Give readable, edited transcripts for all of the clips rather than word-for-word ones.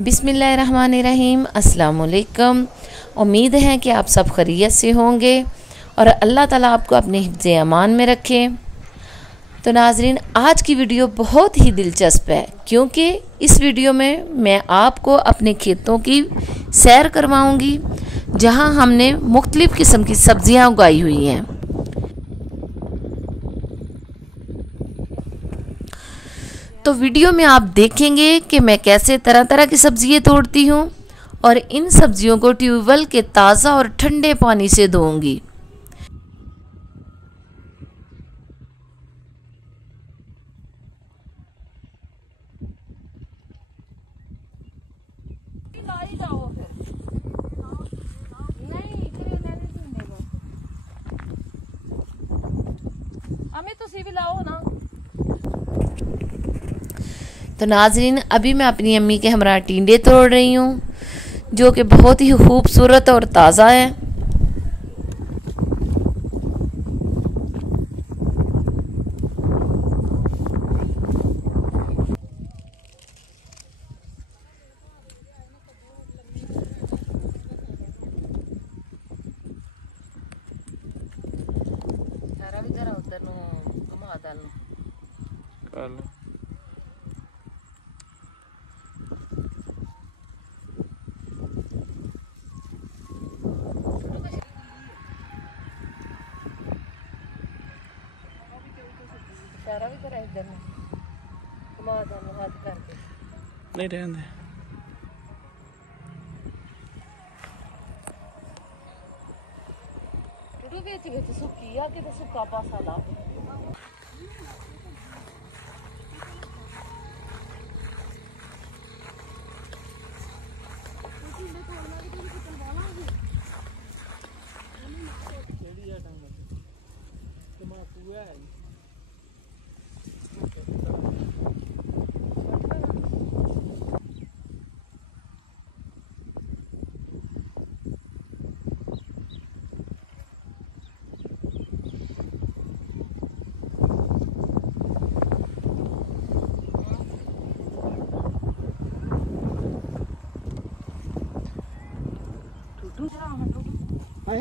बिस्मिल्लाहिर्रहमानिर्रहीम, अस्सलाम वालेकुम। उम्मीद है कि आप सब खैरियत से होंगे और अल्लाह ताला आपको अपने हिफ्ज़ अमान में रखे। तो नाज़रीन, आज की वीडियो बहुत ही दिलचस्प है क्योंकि इस वीडियो में मैं आपको अपने खेतों की सैर करवाऊंगी जहां हमने मुख्तलिफ़ किस्म की सब्ज़ियां उगाई हुई हैं। तो वीडियो में आप देखेंगे कि मैं कैसे तरह तरह की सब्ज़ियाँ तोड़ती हूँ और इन सब्ज़ियों को ट्यूबवेल के ताज़ा और ठंडे पानी से धोऊंगी। तो नाज़रीन, अभी मैं अपनी अम्मी के हमरा टिंडे तोड़ रही हूँ जो कि बहुत ही खूबसूरत और ताज़ा है। भी करा इधर में घुमा दो हाथ करके नहीं रहने दे। टूटू बेच गए तो सुक्की आके तो सुक्का पासा ला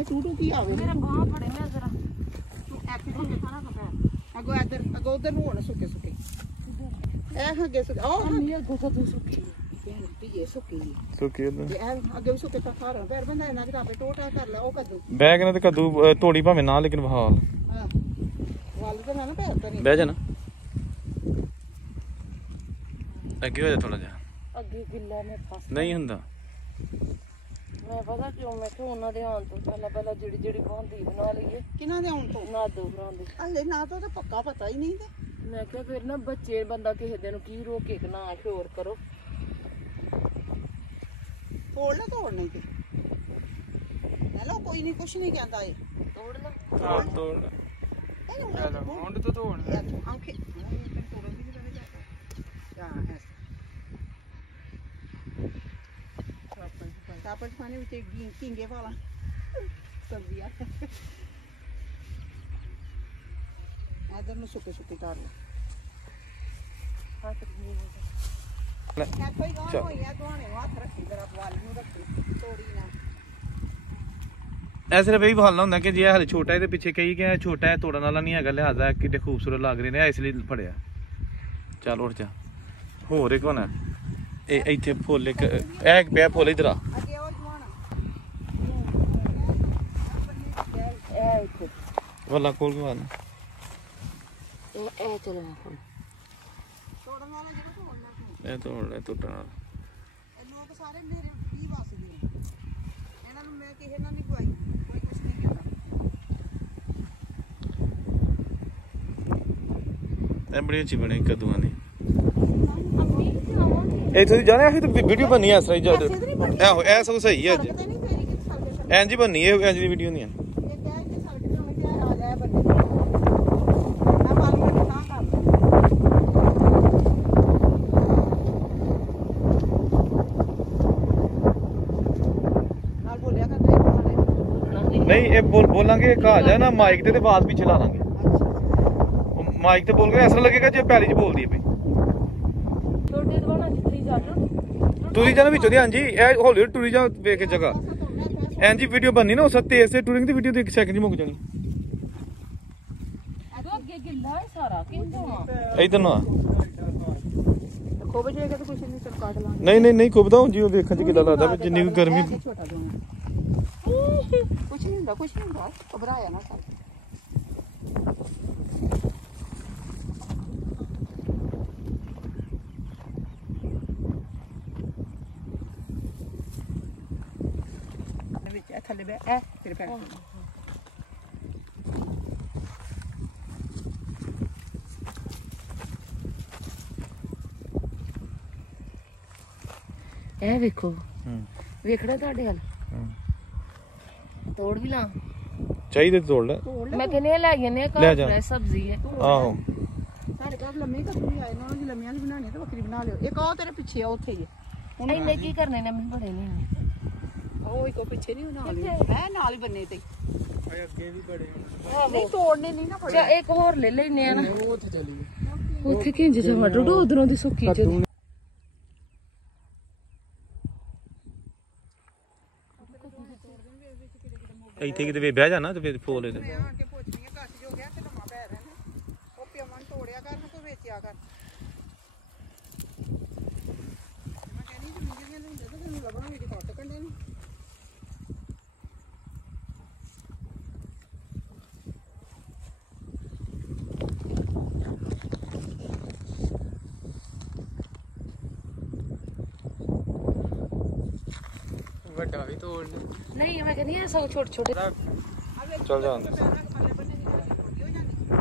टूटू की आवे मेरा बाह फड़े मैं जरा एक्टिव के खाना पका अगो इधर अगो उधर नु होना सुके सुके ए हगे सुके ओ ये गोसा तो सुके ये सुके सुके ये अगे सुके तो खा रहा पैर बंदा ना कि टोटा कर ले ओ कद्दू बैग ने ते कद्दू तोड़ी भावे ना लेकिन बहाल हां वाल तो ना पैर तो नहीं बह जा ना अगे हो जा थोड़ा जा अगे गिल्ला में फस नहीं हुंदा। मैं पता क्यों मैं कि उन्हां दे आउण तो पहला जिड़ी जिड़ी बांधी बना लईए किना दे आउण तो ना दो बनांदे हले ना तो पक्का पता ही नहीं ते मैं क्या फिर ना बच्चे बंदा किसी दिन की रोके ना शोर करो तोड़ लो तोड़ नहीं थे हेलो कोई नहीं कुछ नहीं कहता है तोड़ लो तोड़ तोड़ चलो मुंड तो तोड़ आंखें तोड़ भी नहीं जाता क्या है तापट पानी में कींगे वाला सब्जियां इधर में सुके सुके कर लो हाथ नहीं है कोई गांव हो या तो ने हाथ रखी जरा वाल ਨੂੰ रखी तोड़ी ना ऐसे रे भी भालना ਹੁੰਦਾ ਕਿ ਜੇ ਹਲੇ ਛੋਟਾ ਇਹਦੇ ਪਿੱਛੇ ਕਹੀ ਕਿ ਛੋਟਾ ਹੈ ਤੋੜਨ ਵਾਲਾ ਨਹੀਂ ਹੈਗਾ ਲਿਹਾਜ਼ਾ ਕਿੱਡੇ ਖੂਬਸੂਰਤ ਲੱਗ ਰਹੇ ਨੇ ਇਸ ਲਈ ਫੜਿਆ। ਚੱਲ ਉੱਠ ਜਾ ਹੋਰ ਇੱਕ ਹੋਣਾ ਇਹ ਇੱਥੇ ਫੁੱਲ ਇੱਕ ਇਹ ਪਿਆ ਫੁੱਲ ਇਧਰ ਆ वाला खोल के बाद ए चलो फोन तोड़न वाला जेड़ा तोड़ना ए तोड़ ले टूटना ए लोग सारे मेरे भी वासदी ਇਹਨਾਂ ਨੂੰ ਮੈਂ ਕਿਸੇ ਨਾਲ ਨਹੀਂ ਕੋਈ ਕੁਝ ਨਹੀਂ ਕੀਤਾ ਇਹ ਬੜੀ ਅੱਛੀ ਬਣੀ ਕਦੂਆਂ ਦੀ ਇਹ ਤੁਸੀਂ ਜਾਣਿਆ ਸੀ ਤਾਂ ਵੀਡੀਓ ਬਣੀ ਐ ਸਹੀ ਜਦ ਆਹੋ ਇਹ ਸਭ ਸਹੀ ਹੈ ਅੱਜ ਐਂਜੀ ਬਣੀ ਇਹ ਐਂਜੀ ਦੀ ਵੀਡੀਓ ਨਹੀਂ ਹੈ। नहीं ये बोलांगे कहा जाए ना माइक ते आवाज पीछे ला लांगे माइक ते बोल के ऐसा लगेगा जो पहली च बोल दी भाई ਛੋਟੇ ਦਵਾਣਾ ਜਿੱਥੇ ਚੱਲ ਟੂਰੀ ਜਾਣਾ ਵਿੱਚੋਂ ਦੀ ਹਾਂਜੀ ਇਹ ਹੌਲੀ ਟੂਰੀ ਜਾ ਵੇਖ ਕੇ ਜਗ੍ਹਾ ਐਂ ਜੀ ਵੀਡੀਓ ਬਣਨੀ ਨਾ ਉਸ ਤੇਜ਼ ਤੇ ਟੂਰਿੰਗ ਦੀ ਵੀਡੀਓ ਤੇ 1 ਸੈਕਿੰਡ ਹੀ ਮੁੱਕ ਜਾਣੀ ਅੱਗੇ ਗਿੱਲਾ ਹੈ ਸਾਰਾ ਕਿੰਨਾ ਇਧਰ ਨੂੰ ਆ ਖੋਬ ਜਾਏਗਾ ਤਾਂ ਕੁਛ ਨਹੀਂ ਚਲ ਕਾਟ ਲਾਂਗੇ ਨਹੀਂ ਖੁਬਦਾ ਹੁਣ ਜੀ ਉਹ ਵੇਖਣ ਚ ਕਿੱਦਾਂ ਲੱਗਦਾ ਵੀ ਜਿੰਨੀ ਕੁ ਗਰਮੀ ਛੋਟਾ ਦੋਣਾ ਕੁਛ ਨਹੀਂ ਹੁੰਦਾ ਘਬਰਾਇਆ ਨਾ ਸਾ ਵਿੱਚ ਥੱਲੇ ਬੈ ਐ ਫਿਰ ਪੈਰ ਇਹ ਵੇਖੋ ਵੇਖਣਾ ਤੁਹਾਡੇ ਹਲ ਤੋੜ ਵੀ ਲਾ ਚਾਹੀਦੇ ਤੋੜ ਲੈ ਮੈਂ ਕਹਿੰਨੇ ਲੈ ਜਾਂਦੇ ਘਰ ਫਰੈਸ਼ ਸਬਜ਼ੀ ਹੈ ਆਹੋ ਸਾਡੇ ਘਰ ਲੰਮੀ ਕੱਟਣੀ ਆਏ ਨਾ ਉਹਦੀ ਲੰਮੀਆਂ ਵੀ ਬਣਾਣੀ ਤੇ ਵੱਖਰੀ ਬਣਾ ਲਿਓ ਇੱਕ ਉਹ ਤੇਰੇ ਪਿੱਛੇ ਆ ਉੱਥੇ ਹੀ ਇੰਨੇ ਕੀ ਕਰਨੇ ਨੇ ਮੈਨੂੰ ਬੜੇ ਨਹੀਂ ਉਹ ਇੱਕੋ ਪਿੱਛੇ ਨਹੀਂ ਨਾਲ ਹੀ ਹੈ ਨਾਲ ਹੀ ਬੰਨੇ ਤੇ ਅੱਗੇ ਵੀ ਬੜੇ ਨਹੀਂ ਤੋੜਨੇ ਨਹੀਂ ਨਾ ਚਾ ਇੱਕ ਹੋਰ ਲੈ ਲੈਨੇ ਆ ਨਾ ਉੱਥੇ ਚਲੀ ਉੱਥੇ ਕਿੰਜ ਜਮਾ ਡੋਡੋ ਉਧਰੋਂ ਦੀ ਸੁੱਕੀ ਚ ਇੱਥੇ ਕਿਤੇ ਬਹਿ ਜਾ ਨਾ ਤੇ ਫਿਰ ਫੋਲ ਇਹਦੇ ਕੇ ਪੁੱਛਣੀ ਕੱਚ ਜੋ ਗਿਆ ਤੇ ਲੰਮਾ ਪੈ ਰਿਹਾ ਨੇ ਉਹ ਪਿਆਮਨ ਤੋੜਿਆ ਕਰ ਨਾ ਕੋਈ ਵੇਚਿਆ ਕਰ ਮੈਂ ਕਹਿੰਦੀ ਤੇ ਮਿੰਜੀਆਂ ਨੂੰ ਦੇ ਤੈਨੂੰ ਲੱਭਣਾ ਵੀ ਕੱਟ ਕੰਡੇ ਨੂੰ ਵੱਡਾ ਵੀ ਤੋੜ ਲੈ ਨਹੀਂ ਮੈਂ ਕਹਿੰਦੀ ਆ ਸਭ ਛੋਟੇ ਛੋਟੇ ਚੱਲ ਜਾ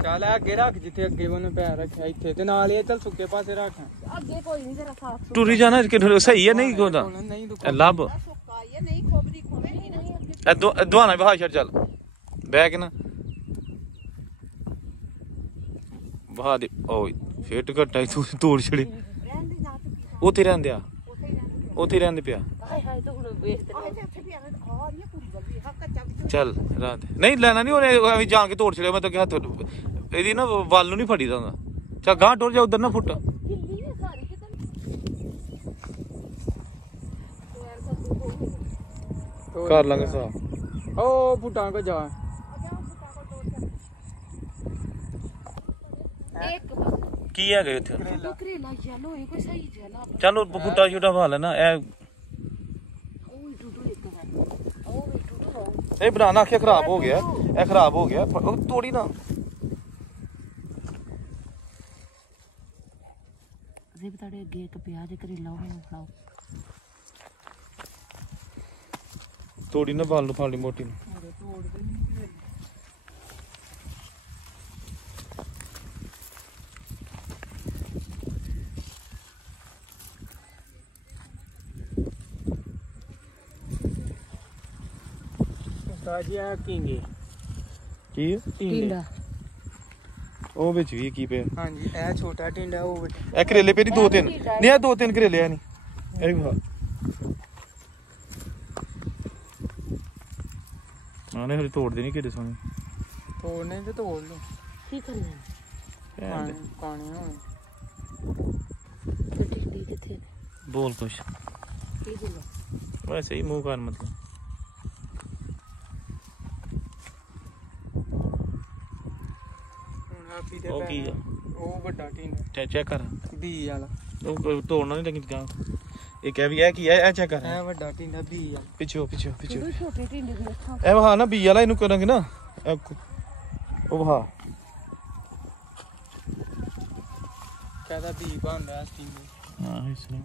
ਚੱਲ ਅੱਗੇ ਰੱਖ ਜਿੱਥੇ ਅੱਗੇ ਉਹਨੇ ਪੈਰ ਰੱਖਿਆ ਇੱਥੇ ਤੇ ਨਾਲ ਇਹ ਚੱਲ ਸੁੱਕੇ ਪਾਸੇ ਰੱਖ ਅੱਗੇ ਕੋਈ ਨਹੀਂ ਤੇਰਾ ਸਾਥ ਟੂਰੀ ਜਾਣਾ ਕਿ ਸਹੀ ਹੈ ਨਹੀਂ ਕੋਦਾ ਨਹੀਂ ਲੱਭ ਸੁੱਕਾ ਇਹ ਨਹੀਂ ਖੋਬਦੀ ਖੋਵੇ ਨਹੀਂ ਦਵਾਨਾ ਬਹਾ ਛੱਡ ਚੱਲ ਬਹਿ ਕੇ ਨਾ ਬਹਾ ਦੇ ਓਏ ਫੇਟ ਘਟਾਈ ਤੂੰ ਤੋੜ ਛੜੀ ਰਹਿਣ ਦੀ ਨਾ ਤੂੰ ਉੱਥੇ ਰਹਿੰਦੇ ਆ ਉੱਥੇ ਰਹਿੰਦੇ ਪਿਆ ਹਾਏ ਹਾਏ ਤੂੰ ਹੁਣ ਵੇਖ ਤੇ ਉੱਥੇ ਵੀ ਆ ਨਹੀਂ ਪੂਰੀ ਬੱਲੀ ਹੱਕ ਕੱਚਾ ਵਿੱਚ ਚੱਲ ਰਾਤ ਨਹੀਂ ਲੈਣਾ ਨਹੀਂ ਉਹਨੇ ਐਵੇਂ ਜਾਂ ਕੇ ਤੋੜ ਛੜਿਆ ਮੈਂ ਤਾਂ ਕਿਹਾ ਇਹਦੀ ਨਾ ਵੱਲ ਨੂੰ ਨਹੀਂ ਫੜੀਦਾ ਹੁੰਦਾ ਚੱਲ ਗਾਂ ਟੁਰ ਜਾ ਉਧਰ ਨਾ ਫੁੱਟ ਹਿੱਲੀ ਹੈ ਸਾਰੀ ਕਿਤੇ ਕਰ ਲਾਂਗੇ ਸਾ ਉਹ ਬੁੱਟਾਂ ਕੋ ਜਾ ਇੱਕ ਬਸ ਕੀ ਹੈਗੇ ਉੱਥੇ ਕਰੇਲਾ ਯੈਲੋ ਹੈ ਕੋਈ ਸਹੀ ਜਿਹਾ ਚੱਲ ਬੂਟਾ ਛੋਟਾ ਪਾ ਲੈਣਾ ਇਹ ਉਹ ਟੂਟੂ ਇੱਕ ਹੈ ਉਹ ਵੀ ਟੂਟੂ ਇਹ ਬਣਾਣਾ ਆਖਿਆ ਖਰਾਬ ਹੋ ਗਿਆ ਇਹ ਖਰਾਬ ਹੋ ਗਿਆ ਉਹ ਤੋੜੀ ਨਾ ਜ਼ੇਬ ਤੁਹਾਡੇ ਅੱਗੇ ਇੱਕ ਪਿਆਜ਼ ਕਰੇਲਾ ਉਹ ਮੈਨੂੰ ਫੜਾਓ ਤੋੜੀ ਨਾ ਬਾਲ ਨੂੰ ਫਾਲੀ ਮੋਟੀ ਨੂੰ ਸਾਜਿਆ ਕਿੰਗੇ ਕੀ ਟਿੰਡਾ ਉਹ ਵਿੱਚ ਵੀ ਕੀ ਪਿਆ ਹਾਂਜੀ ਇਹ ਛੋਟਾ ਟਿੰਡਾ ਉਹ ਵੱਡਾ ਇਹ ਕਰੇਲੇ ਪਏ ਦੋ ਤਿੰਨ ਨਹੀਂ ਇਹ ਦੋ ਤਿੰਨ ਕਰੇਲੇ ਆ ਨਹੀਂ ਇਹ ਵੀ ਆਨੇ ਹਰੇ ਤੋੜਦੇ ਨਹੀਂ ਕਿਹੜੇ ਸੋਹਣੇ ਤੋੜਨੇ ਤੇ ਤੋੜ ਲਓ ਕੀ ਕਰਨਾ ਕਾਣੇ ਹੋਣ ਤੇ ਟਿੰਡੀ ਕਿੱਥੇ ਬੋਲ ਕੁਛ ਕੀ ਬੋਲਾਂ ਵੈਸੇ ਹੀ ਮੂੰਹ ਕਰ ਮਤਲਬ ਹਾਪੀ ਦੇ ਉਹ ਕੀ ਆ ਉਹ ਵੱਡਾ ਟਿੰਡਾ ਚੈੱਕ ਕਰ ਬੀ ਵਾਲਾ ਉਹ ਤੋੜਨਾ ਨਹੀਂ ਲੱਗੀ ਗਾ ਇਹ ਕਹਿ ਵੀ ਇਹ ਕੀ ਹੈ ਇਹ ਚੈੱਕ ਕਰ ਇਹ ਵੱਡਾ ਟਿੰਡਾ ਬੀ ਵਾਲਾ ਪਿੱਛੇ ਛੋਟੇ ਟਿੰਡੇ ਦੇ ਅੱਖਾਂ ਇਹ ਵਹਾ ਨਾ ਬੀ ਵਾਲਾ ਇਹਨੂੰ ਕਰਾਂਗੇ ਨਾ ਉਹ ਵਹਾ ਕਹਦਾ ਬੀ ਬੰਦਾ ਟਿੰਡੇ ਹਾਂ ਇਸ ਨੂੰ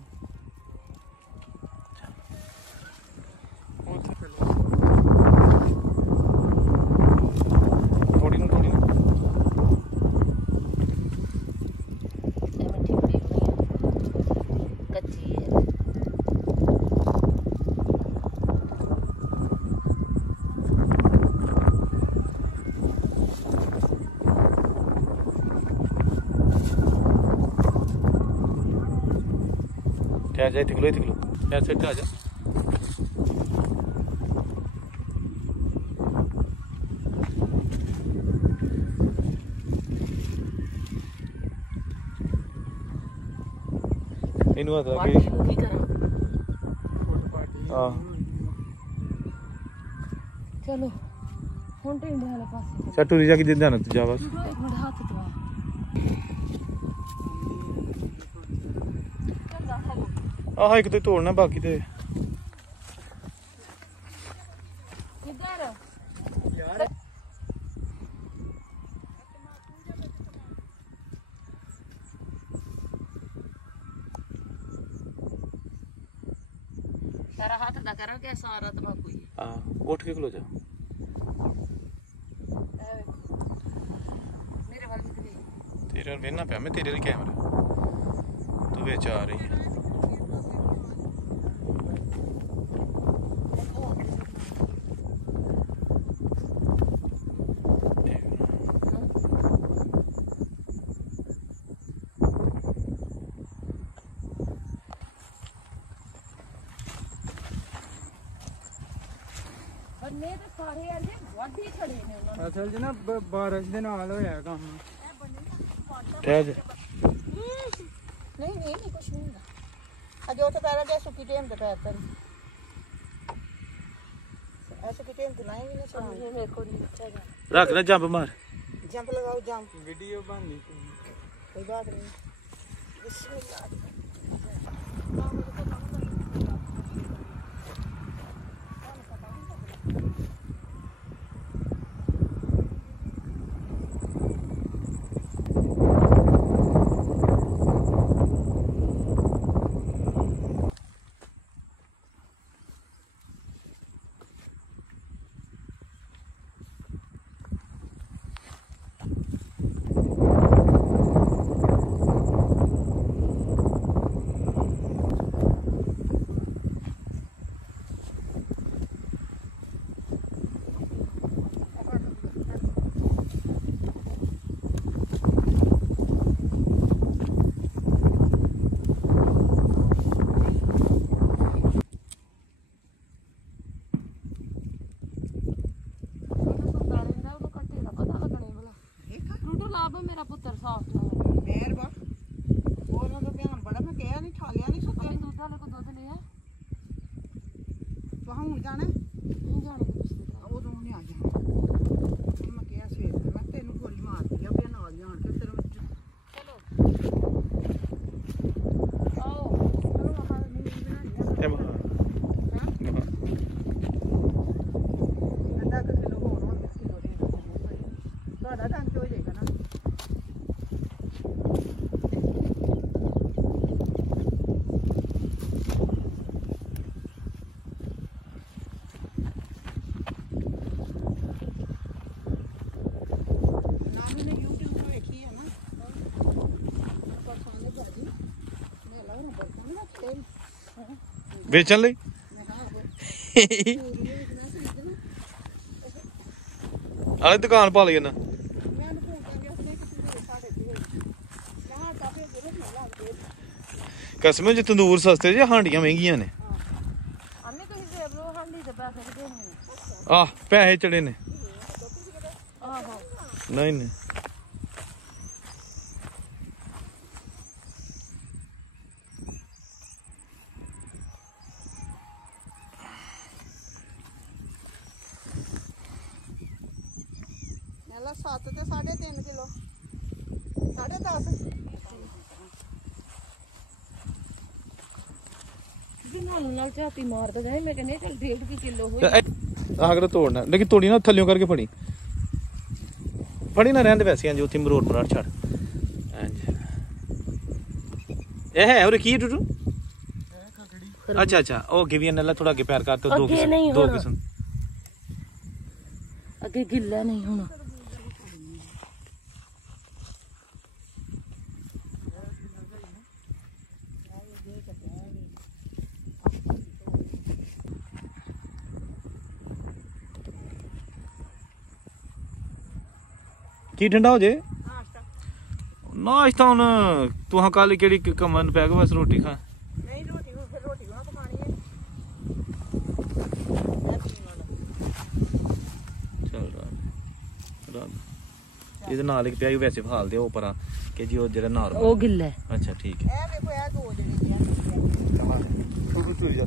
ਥੋੜੀ ਨੂੰ ਐਵੇਂ ਠਿਪੜੀ ਹੋਈ ਕੱਚੀ ਹੈ ਠਹਿਰ ਜਾ ਇੱਥੇ ਖਲੋ ਯਾਰ ਸੈੱਟ ਆ ਜਾ ਇਹਨੂੰ ਆਦਾ ਪਾਰਟੀ ਕਿ ਨੂੰ ਕੀ ਕਰਾਂ? ਆ ਚਲੋ ਹੁਣ ਟਿੰਡੇ ਵਾਲੇ ਪਾਸੇ ਚੱਲ ਟੁਰੀ ਜਾ ਕੇ ਦਿੰਦਾ ਨਾ ਤੂੰ ਜਾ ਬਸ। ਚਲੋ ਇੱਕ ਮਿੰਟ ਹੱਥ ਧਵਾ। ਚੰਗਾ ਹੈਲੋ ਆਹ ਇੱਕ ਤੇ ਤੋੜਨਾ ਬਾਕੀ ਤੇ ਕਿੱਧਰ? ਤੇਰਾ ਹੱਥ ਦਾ ਕਰਾਂ ਕਿ ਸਾਰਾ ਤਮਾਕੂ ਹੀ ਆ ਉੱਠ ਕੇ ਖਲੋ ਜਾ। ਹੈ। ਇਹ ਵੇਖੋ ਮੇਰੇ ਵੱਲ ਵੀ ਦੇਖ। ਤੇਰੇ ਨਾਲ ਵੇਖਣਾ ਪਿਆ ਮੈਂ ਤੇਰੇ ਲਈ ਕੈਮਰਾ ਤੂੰ ਵਿੱਚ ਆ ਰਹੀ ਹੈ। ਬੰਨੇ ਤੇ ਸਾਰੇ ਆਂਦੇ ਵਾਢੀ ਖੜੇ ਨੇ ਉਹਨਾਂ ਨੂੰ। ਅਸਲ 'ਚ ਨਾ ਬਾਰਿਸ਼ ਦੇ ਨਾਲ ਹੋਇਆ ਕੰਮ। ਠਹਿਰ ਜਾ। ਨਹੀਂ ਨਹੀਂ ਕੁਛ ਨਹੀਂ ਹੁੰਦਾ। ਅਜੇ ਉੱਥੇ ਪੈਰਾ ਜੇ ਸੁੱਕੀ ਟੇਮ ਤੇ ਪੈਰ ਤਰ ਐਸੇ ਕਿ ਟੇਮ ਤੇ ਲਾਈ ਵੀ ਨਹੀਂ ਚਾਹੀਦੀ। ਇਹ ਮੇਰੇ ਕੋਲ ਨਹੀਂ ਚੱਲਦਾ। ਰੱਖ ਲੈ ਜੰਪ ਮਾਰ। ਜੰਪ ਲਗਾਓ ਜੰਪ ਵੀਡੀਓ ਬਣਨੀ ਕੋਈ ਬਾਤ ਨਹੀਂ। ਬਿਸਮਿल्लाह। ਮੇਰਾ ਪੁੱਤਰ ਸਾਫ ਮੇਰ ਬਾ ਉਹਨਾਂ ਦਾ ਧਿਆਨ ਬੜਾ ਮੈਂ ਕਿਹਾ ਨਹੀਂ ਠਾਲਿਆ ਨਹੀਂ ਸੁੱਕਿਆ। ਦੁੱਧ ਵਾਲੇ ਕੋ ਦੁੱਧ ਲਿਆ ਤੂੰ ਹੁਣ ਜਾਣਾ ਨਹੀਂ ਜਾਣੇ ਪਿਛਲੇ ਉਦੋਂ ਨਹੀਂ ਆ ਜਾਣਾ। ਮੈਂ ਕਿਹਾ ਸਵੇਰ ਤੇ ਮੈਂ ਤੈਨੂੰ ਗੋਲੀ ਮਾਰਦੀ ਆ ਵੀ ਨਾਲ ਜਾਣ ਕੇ ਤੇਰੇ ਵਿੱਚ ਚਲੋ ਆਓ ਚਲੋ ਆਪਾਂ ਮੂਵੀ ਬਣਾਣੀ ਇਹ ਮਹਾ ਅੱਧਾ ਕਿਲੋ ਹੋਰ ਹੁਣ ਕਿਲੋ ਦੇ ਤੁਹਾਡਾ ਟੰਕ ਹੋ ਜਾਏਗਾ ਨਾ। ਵੇਚਣ ਲਈ ਆਲੇ ਦੁਕਾਨ ਪਾ ਲਈ ਨਾ ਕਸਮੇ ਚ ਤੰਦੂਰ ਸਸਤੇ ਜੇ ਹਾਂਡੀਆਂ ਮਹਿੰਗੀਆਂ ਨੇ। ਅੰਨੇ ਤੁਸੀਂ ਦੇ ਲੋ ਹਾਂਡੀ ਦੇ ਪੈਸੇ ਕਿ ਦੇਣੇ ਨੇ। ਆਹ ਪੈਸੇ ਚੜੇ ਨੇ। ਆਹੋ ਨਹੀਂ ਨਹੀਂ ਮੇਲਾ 7 ਤੇ 3.5 ਕਿਲੋ 10.5 ਵੀ ਨਾਲ ਝਾਤੀ ਮਾਰਦਾ ਜਾਏ। ਮੈਂ ਕਹਿੰਦੀ ਚਲ 1.5 ਕਿਲੋ ਹੋਈ। ਆਹ ਕਰ ਤੋੜਨਾ ਲੇਕਿਨ ਤੋੜੀ ਨਾ ਥੱਲਿਓਂ ਕਰਕੇ ਫੜੀ ਫੜੀ ਨਾ ਰਹਿਣ ਦੇ ਵੈਸੇ ਜੀ ਉੱਥੇ ਮਰੋੜ ਮਰਾੜ ਛੱਡ ਇਹ ਹੈ ਉਰੇ ਕੀ ਹੈ ਟੁੱਟੂ ਅੱਛਾ ਅੱਛਾ ਉਹ ਅੱਗੇ ਵੀ ਇਹਨਾਂ ਥੋੜਾ ਅੱਗੇ ਪੈਰ ਕਰ ਤੇ ਅੱਗੇ ਨਹੀਂ ਦੋ ਹੋਣਾ। ਕਿਸਮ ਅੱਗੇ ਗਿੱਲਾ ਨਹੀਂ ਹੋਣਾ। ਕੀ ਠੰਡਾ ਹੋ ਜੇ ਨਾਸ਼ਤਾ ਹੁਣ ਤੂੰ ਹਾਂ ਕੱਲ ਕਿਹੜੀ ਕਮਨ ਪੈ ਗਿਆ ਬਸ ਰੋਟੀ ਖਾ ਨਹੀਂ ਰੋਟੀ ਹੁਣ ਫਿਰ ਰੋਟੀ ਉਹਨਾਂ ਕਮਾਣੀ ਹੈ। ਚੱਲ ਰਾਤ ਇਹਦੇ ਨਾਲ ਇੱਕ ਪਿਆ ਵੈਸੇ ਫਾਲ ਦੇ ਉਹ ਪਰਾਂ ਕਿ ਜੀ ਉਹ ਜਿਹੜਾ ਨਾਰਮਲ ਉਹ ਗਿੱਲਾ ਹੈ। ਅੱਛਾ ਠੀਕ ਹੈ। ਇਹ ਵੇਖੋ ਇਹ ਦੋ ਜਿਹੜੇ ਆ ਤੂੰ ਤੁਰ ਜਾ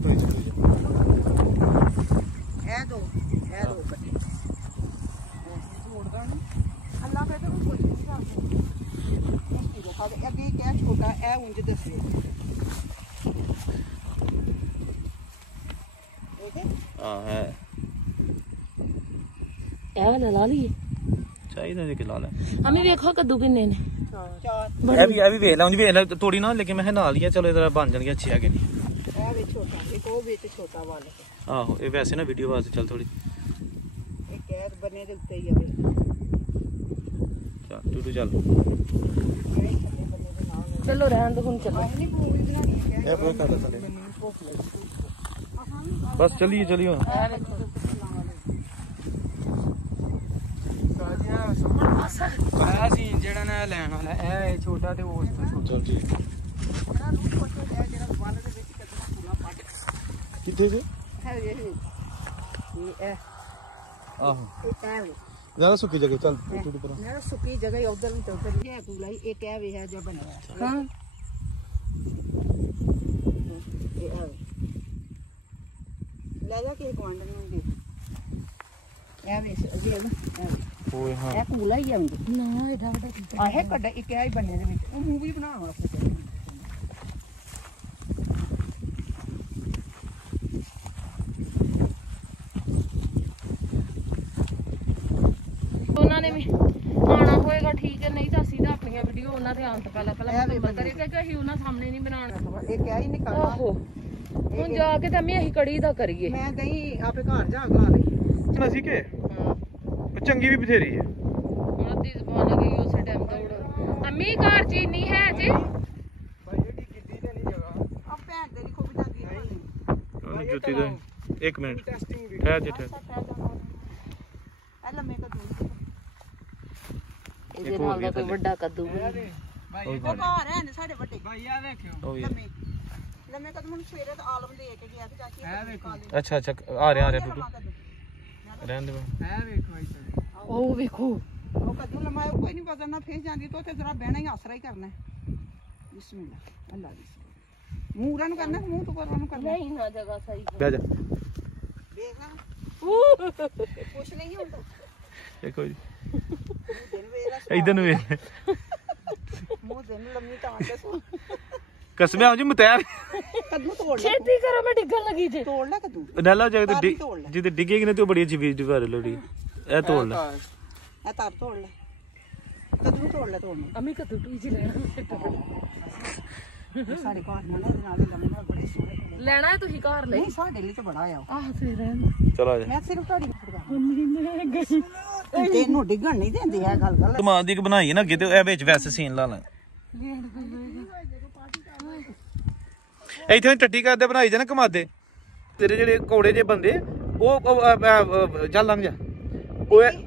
ਇਹ ਦੋ ਕੱਟੇ ਛੋੜਦਾ ਨਹੀਂ ਅੱਲਾ ਕਹਿੰਦਾ ਕੋਈ ਨਹੀਂ ਕਰਦਾ ਅੱਗੇ ਕਿਆ ਛੋਟਾ ਇਹ ਉਂਝ ਦੱਸੇ ਹਾਂ ਹੈ ਇਹ ਵਾਲਾ ਲਾ ਲਈਏ ਚਾਹੀਦਾ ਜੇ ਕਿ ਲਾ ਲੈ ਹਮੇ ਵੇਖੋ ਕੱਦੂ ਕਿੰਨੇ ਨੇ। ਚਾਰ ਇਹ ਵੀ ਵੇਖ ਲਾ ਉਂਝ ਵੇਖ ਲੈ ਤੋੜੀ ਨਾ ਲੇਕਿਨ ਮੈਂ ਨਾਲ ਹੀ ਆ ਚਲੋ ਇਹਦਾ ਬਣ ਜਾਣਗੇ ਅੱਛੇ ਆਗੇ ਨਹੀਂ। ਇਹ ਵੀ ਛੋਟਾ ਇੱਕ ਉਹ ਵਿੱਚ ਛੋਟਾ ਵਾਲ ਆਹੋ ਇਹ ਵੈਸੇ ਨਾ ਵੀਡੀਓ ਵਾਸਤੇ ਚੱਲ ਥੋੜੀ ਇਹ ਕੈਦ ਬਨੇ ਦੇ ਉੱਤੇ ਹੀ ਆਵੇ ਚੱਲ ਤੂੰ ਚੱਲ ਚਲੋ ਰਹਿਣ ਦੋ ਹੁਣ ਚਲੋ। ਨਹੀਂ ਪੂਰੀ ਬਣਾਣੀ ਹੈ ਇਹ ਪੂਰਾ ਕਰ ਲੈ ਥੱਲੇ ਬਸ ਚਲੀਏ ਚਲੀਏ ਆਇਆ ਸੀ ਜਿਹੜਾ ਨਾ ਲੈਣ ਵਾਲਾ ਇਹ ਛੋਟਾ ਤੇ ਉਸ ਤੋਂ ਛੋਟਾ। ਚੱਲ ਠੀਕ ਜਿਹੜਾ ਵਾਲ ਦੇ ਵਿੱਚ ਕੱਟਣਾ ਪੂਰਾ ਪੱਟ ਕਿੱਥੇ ਜੇ ਹੈ ਇਹ ਆਹੋ ਇਹ ਜ਼ਿਆਦਾ ਸੁੱਕੀ ਜਗ੍ਹਾ ਚੱਲ ਥੋੜੀ ਪਰਾਂ ਮੇਰਾ ਸੁੱਕੀ ਜਗ੍ਹਾ ਉਧਰ ਵੀ ਤੇ ਉਧਰ ਵੀ ਹੈ ਪੂਰਾ ਇਹ ਕਹਿ ਵੇ ਹੈ ਜੋ ਬਣਿਆ ਹੋਇਆ। ਹਾਂ ਇਹ ਆ ਲੈ ਜਾ ਕੇ ਗਵਾਂਢ ਨੂੰ ਦੇ ਇਹ ਵੇ ਜੀ ਨਾ ਓਏ ਹਾਂ ਇਹ ਕੂਲਾ ਹੀ ਆਉਂਦਾ ਨਾ ਇਹਦਾ ਵੱਡਾ ਆਹੇ ਕੱਢ ਇੱਕ ਆ ਹੀ ਬਣਿਆ ਦੇ ਵਿੱਚ ਉਹ ਮੂੰਹ ਵੀ ਬਣਾ ਵਾਸਤੇ ਉਹਨਾਂ ਨੇ ਵੀ ਆਣਾ ਹੋਏਗਾ ਠੀਕ ਹੈ ਨਹੀਂ ਤਾਂ ਅਸੀਂ ਤਾਂ ਆਪਣੀਆਂ ਵੀਡੀਓ ਉਹਨਾਂ ਤੇ ਆਉਣ ਤੋਂ ਪਹਿਲਾਂ ਮੁਕੰਮਲ ਕਰੀਏ ਕਿਉਂਕਿ ਅਸੀਂ ਉਹਨਾਂ ਸਾਹਮਣੇ ਨਹੀਂ ਬਣਾਉਣਾ। ਇਹ ਕਿਹਾ ਹੀ ਨਿਕਲਣਾ ਆਹੋ ਹੁਣ ਜਾ ਕੇ ਤਾਂ ਅਸੀਂ ਕੜੀ ਦਾ ਕਰੀਏ। ਮੈਂ ਗਈ ਆਪੇ ਘਰ ਜਾ ਗਾ ਲਈ ਅਸੀਂ ਕਿ ਚੰਗੀ ਵੀ ਬਥੇਰੀ ਹੈ ਹੁਣ ਦੀ ਜ਼ਬਾਨ ਗਈ ਉਸੇ ਟਾਈਮ ਦੌੜ ਅੰਮੀ ਘਰ ਚ ਨਹੀਂ ਹੈ ਜੇ ਭਾਈ ਇਹਦੀ ਗਿੱਦੀ ਤੇ ਨਹੀਂ ਜਗ੍ਹਾ ਆ ਭੈਣ ਦੇ ਲਿਖੋ ਵੀ ਜਾਂਦੀ ਹੈ ਉਹਨੂੰ ਜੁੱਤੀ ਦਾ 1 ਮਿੰਟ ਟੈਸਟਿੰਗ ਵੀ ਠਹਿਰ ਜੀ ਠਹਿਰ ਇਹ ਲੰਮੇ ਕਦੂ ਇਹਦੇ ਨਾਲ ਦਾ ਕੋਈ ਵੱਡਾ ਕੱਦੂ ਵੀ ਨਹੀਂ। ਭਾਈ ਉਹ ਉਹ ਘਰ ਹੈ ਨੇ ਸਾਡੇ ਵੱਡੇ ਭਾਈ ਆ ਵੇਖਿਓ ਉਹ ਵੀ ਲੰਮੇ ਲੰਮੇ ਕਦੂ ਨੂੰ ਸਵੇਰੇ ਤਾਂ ਆਲਮ ਦੇ ਕੇ ਗਿਆ ਤੇ ਚਾਚੀ ਇਹ ਵੇਖੋ ਅੱਛਾ ਅੱਛਾ ਆ ਰਿਹਾ ਟੁੱਟੂ ਰਹਿਣ ਦੇ ਇਹ ਵੇਖੋ ਇੱਥੇ ਉਹ ਵੇਖੋ ਉਹ ਕਦੂ ਲੰਮਾ ਕੋਈ ਨਹੀਂ ਪਤਾ ਨਾ ਫੇਸ ਜਾਂਦੀ ਤੋਂ ਤੇ ਜ਼ਰਾ ਬਹਿਣਾ ਹੀ ਆਸਰਾ ਹੀ ਕਰਨਾ ਬਿਸਮਿਲ੍ਲਾ ਅੱਲਾ ਦੀ ਮੂੰਹ ਨੂੰ ਕਰਨਾ ਮੂੰਹ ਤੋਂ ਪਰਾਂ ਨੂੰ ਕਰਨਾ ਨਹੀਂ ਨਾ ਜਗ੍ਹਾ ਸਹੀ ਬਹਿ ਜਾ ਦੇਖ ਲੈ ਕੁਛ ਨਹੀਂ ਹੁੰਦਾ ਇਹ ਕੋਈ ਦਿਨ ਵੇਲਾ ਇਧਰ ਨੂੰ ਵੇਖ ਮੂੰਹ ਦਿਨ ਲੰਮੀ ਤਾਂ ਦੱਸੋ ਕਸਮੇ ਆਉਂ ਜੀ ਮਤੈਰ ਕਦੂ ਤੋੜ ਲੈ ਛੇਤੀ ਕਰੋ ਮੈਂ ਡਿੱਗਣ ਲੱਗੀ ਜੇ। ਤੋੜ ਲੈ ਕਦੂ ਨਾਲਾ ਜਗ ਤੇ ਤੋੜ ਲੈ ਜਿੱਦੇ ਡਿੱਗੇਗੀ ਨਾ ਤੇ ਉਹ ਬੜੀ ਅੱਛੀ ਬੀਜ ਦੀ ਭਾਰ ਲੋੜੀ ਇਹ ਤੋੜ ਲੈ ਇਹ ਤਾਰ ਤੋੜ ਲੈ ਕਦੂ ਤੋੜ ਲੈ ਤੋੜ ਅੰਮੀ ਕੱਦੂ ਟੂ ਜੀ ਲੈਣਾ ਸਾਡੇ ਘਰ ਨਾਲ ਇਹਦੇ ਨਾਲ ਲੰਮੇ ਨਾਲ ਬੜੇ ਸੋਹਣੇ ਲੈਣਾ ਹੈ ਤੁਸੀਂ ਘਰ ਲਈ। ਨਹੀਂ ਸਾਡੇ ਲਈ ਤਾਂ ਬੜਾ ਆ ਆਹ ਫਿਰ ਰਹਿਣ ਚਲੋ ਆ ਜਾ ਮੈਂ ਸਿਰਫ ਤੁਹਾਡੀ ਅੰਮੀ ਨੇ ਗਈ ਤੈਨੂੰ ਡਿੱਗਣ ਨਹੀਂ ਦਿੰਦੇ ਆ ਗੱਲ ਕਮਾਲ ਦੀ ਇੱਕ ਬਣਾਈ ਹੈ ਨਾ ਅੱਗੇ ਤੇ ਇਹ ਵਿੱਚ ਵੈਸੇ ਸੀਨ ਲਾ ਲੈ ਇੱਥੇ ਟੱਟੀ ਕਰਦੇ ਬਣਾਈ ਜਾ ਨਾ ਕਮਾਦੇ ਤੇਰੇ ਜਿਹੜੇ ਕੋੜੇ ਜੇ ਬੰਦੇ ਉਹ ਚੱਲ ਲੰਘ ਜਾ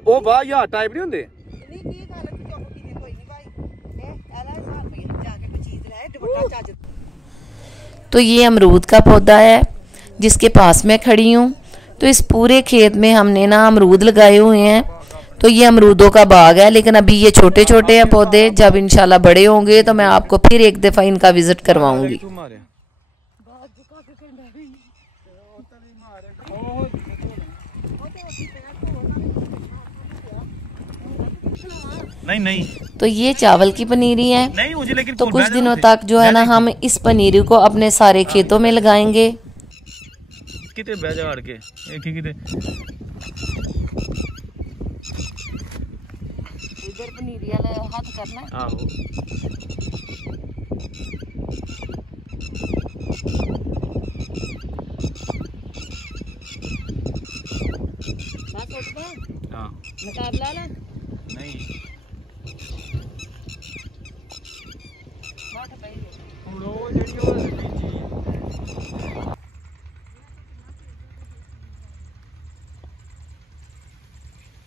ਉਹ ਵਾਹ ਯਾਰ ਟਾਈਪ ਨਹੀਂ ਹੁੰਦੇ ਨਹੀਂ ਕੀ ਗੱਲ ਤੂੰ ਚੁੱਪ ਕੀਤੀ ਕੋਈ ਨਹੀਂ ਭਾਈ ਇਹ ਐਲਾ ਹਿਸਾਬ ਪਈ ਜਾ ਕੇ ਕੋਈ ਚੀਜ਼ ਲੈ ਦੁਪੱਟਾ ਚੱਜ तो ये अमरूद का पौधा है जिसके पास मैं खड़ी हूँ। तो इस पूरे खेत में हमने ना अमरूद लगाए हुए हैं। तो ये अमरूदों का बाग है लेकिन अभी ये छोटे छोटे हैं पौधे। जब इंशाल्लाह बड़े होंगे तो मैं आपको फिर एक दफ़ा इनका विज़िट करवाऊंगी। नहीं नहीं तो ये चावल की पनीरी है। नहीं मुझे लेकिन तो कुछ दिनों तक जो है ना हम इस पनीरी को अपने सारे खेतों में लगाएंगे। किते बह जा के एक ही किते इधर पनीरी वाला हाथ करना है। आहो बस उठना हां मुकाबला ना नहीं माठ पई ਹੁਣ ਉਹ ਜਿਹੜੀ ਉਹ ਬੀਜੀ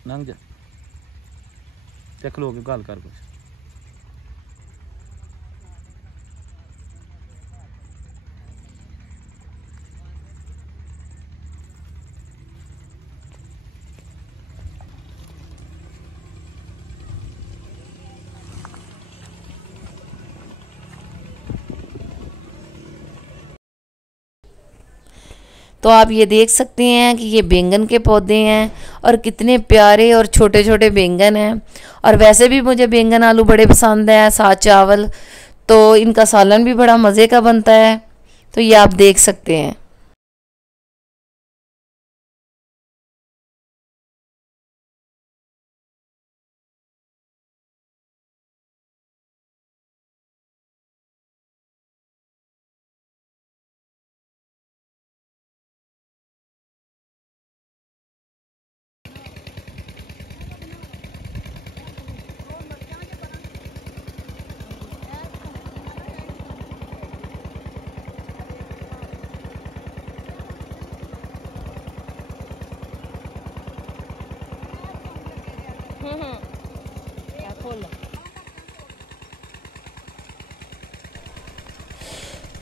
ਲੰਘ ਜਾ ਚੱਕ ਲੋ ਕੇ ਗੱਲ ਕਰ ਕੁਛ तो आप ये देख सकते हैं कि ये बैंगन के पौधे हैं और कितने प्यारे और छोटे छोटे बैंगन हैं। और वैसे भी मुझे बैंगन आलू बड़े पसंद है, साथ चावल, तो इनका सालन भी बड़ा मज़े का बनता है। तो ये आप देख सकते हैं।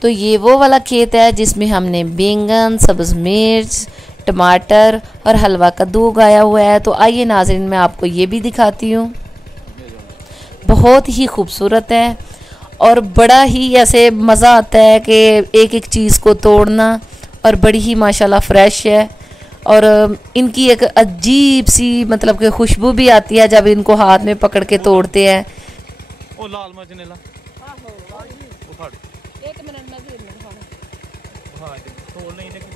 तो ये वो वाला खेत है जिसमें हमने बैंगन, सब्ज़ मिर्च, टमाटर और हलवा कद्दू उगाया हुआ है। तो आइए नाज़रीन, मैं आपको ये भी दिखाती हूँ। बहुत ही खूबसूरत है और बड़ा ही ऐसे मज़ा आता है कि एक एक चीज़ को तोड़ना, और बड़ी ही माशाल्लाह फ्रेश है। और इनकी एक अजीब सी मतलब कि खुशबू भी आती है जब इनको हाथ में पकड़ के तोड़ते हैं। ओ लाल मिर्च ने ला एक मिनट में हाँ तोड़ नहीं लेकिन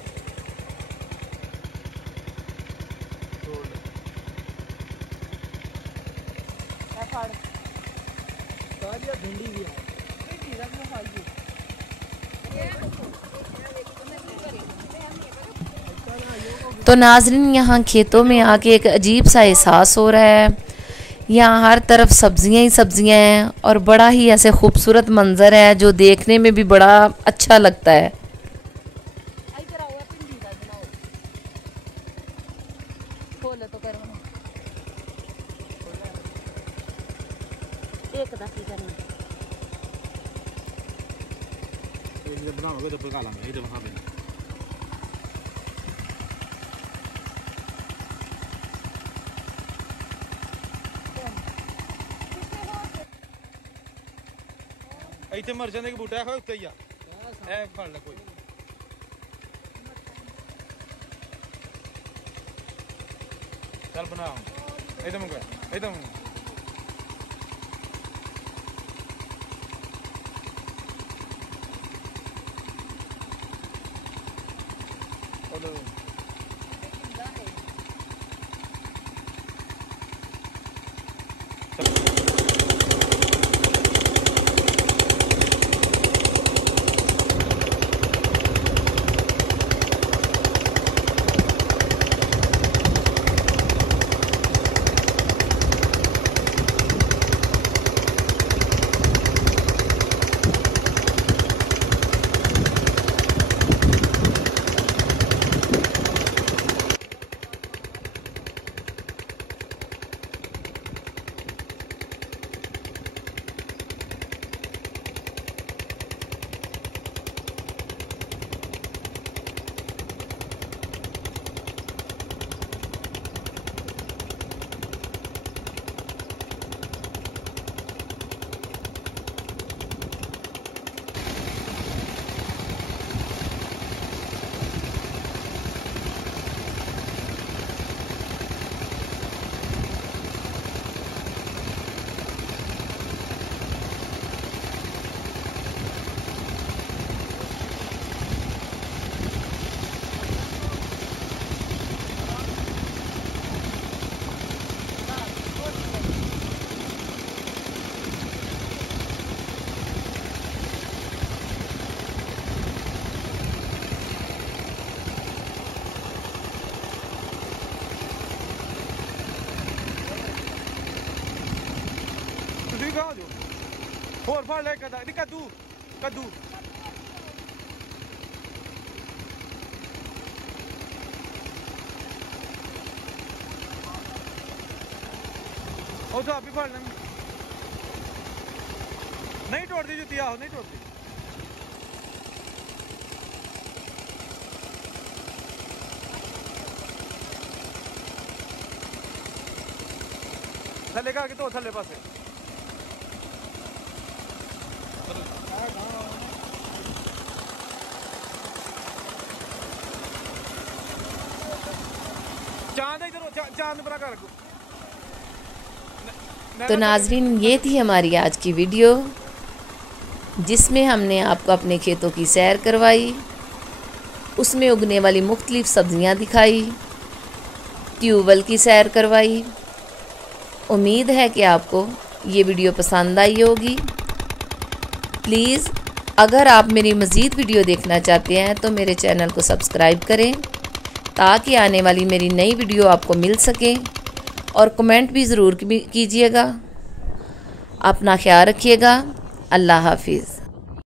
तोड़ भिंडी भी है। तो नाज़रीन, यहाँ खेतों में आके एक अजीब सा एहसास हो रहा है। यहाँ हर तरफ सब्जियाँ ही सब्जियाँ हैं और बड़ा ही ऐसे खूबसूरत मंज़र है जो देखने में भी बड़ा अच्छा लगता है। बनाओगे तो पका लेंगे इधर वहाँ पे। ਇੱਥੇ ਮਰਚਾਂ ਦੇ ਬੂਟਾ ਹੋਇਆ ਉੱਤੇ ਹੀ ਆ ਇਹ ਫੜ ਲੈ ਕੋਈ ਚੱਲ ਬਣਾ ਇਹਦੇ ਮੰਗਾ ਇਹਦੇ ਮੰਗਾ ਹੋਰ ਫੜ ਲੈ ਕੱਦੂ ਕੱਦੂ ਉਹ ਤਾਂ ਆਪ ਹੀ ਫੜ ਲੈ ਨਹੀਂ ਟੁੱਟਦੀ ਜੁੱਤੀ ਆਹੋ ਨਹੀਂ ਟੁੱਟਦੀ ਥੱਲੇ ਕਰਕੇ ਧੋ ਥੱਲੇ ਪਾਸੇ चांद बड़ा कर तो नाजरीन, ये थी हमारी आज की वीडियो, जिसमें हमने आपको अपने खेतों की सैर करवाई, उसमें उगने वाली मुख्तलिफ सब्जियां दिखाई, ट्यूबवेल की सैर करवाई। उम्मीद है कि आपको ये वीडियो पसंद आई होगी। प्लीज़ अगर आप मेरी मज़ीद वीडियो देखना चाहते हैं तो मेरे चैनल को सब्सक्राइब करें, ताकि आने वाली मेरी नई वीडियो आपको मिल सके। और कमेंट भी ज़रूर कीजिएगा। अपना ख्याल रखिएगा। अल्लाह हाफिज़।